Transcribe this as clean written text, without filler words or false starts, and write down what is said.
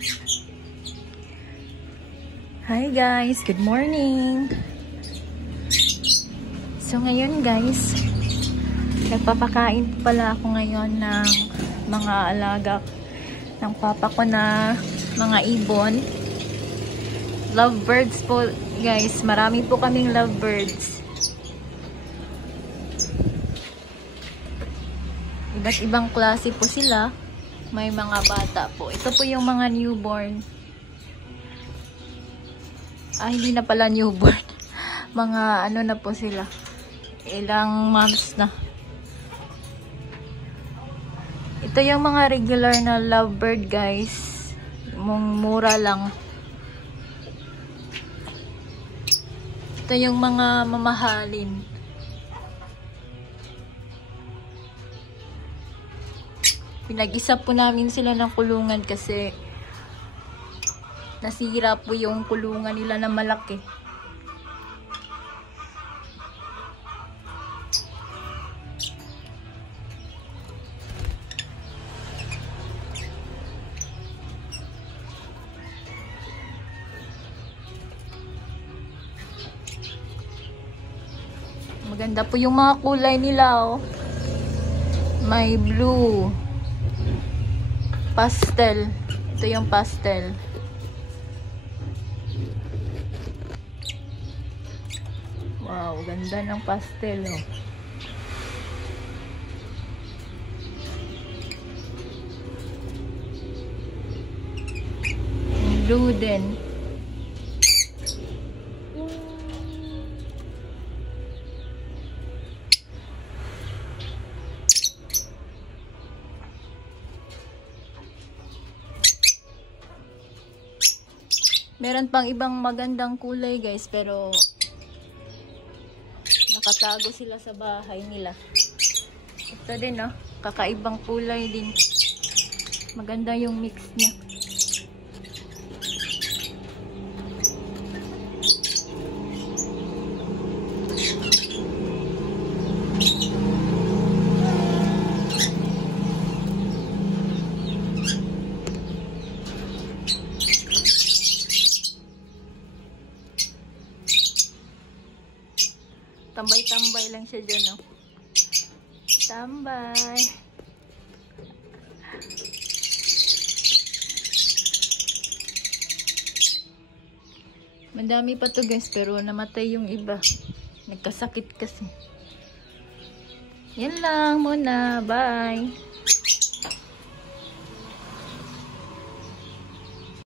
Hi guys, good morning. So ngayon guys, nagpapakain pala ako ngayon ng mga alaga ng papa ko na mga ibon. Lovebirds po guys, marami po kaming lovebirds. Iba't ibang klase po sila. May mga bata po. Ito po yung mga newborn. Hindi na pala newborn. Mga ano na po sila. Ilang months na. Ito yung mga regular na lovebird guys. Mura lang. Ito yung mga mamahalin. Pinag-isa po namin sila ng kulungan kasi nasira po yung kulungan nila na malaki. Maganda po yung mga kulay nila, oh. May blue, pastel. Ito yung pastel. Wow, ganda ng pastel, oh. Blue din. Meron pang ibang magandang kulay guys, pero nakatago sila sa bahay nila. Ito din, oh, kakaibang kulay din. Maganda yung mix niya. Tambay-tambay lang siya dyan, oh. Tambay. Madami pa to guys, pero namatay yung iba. Nagkasakit kasi. Yan lang muna. Bye!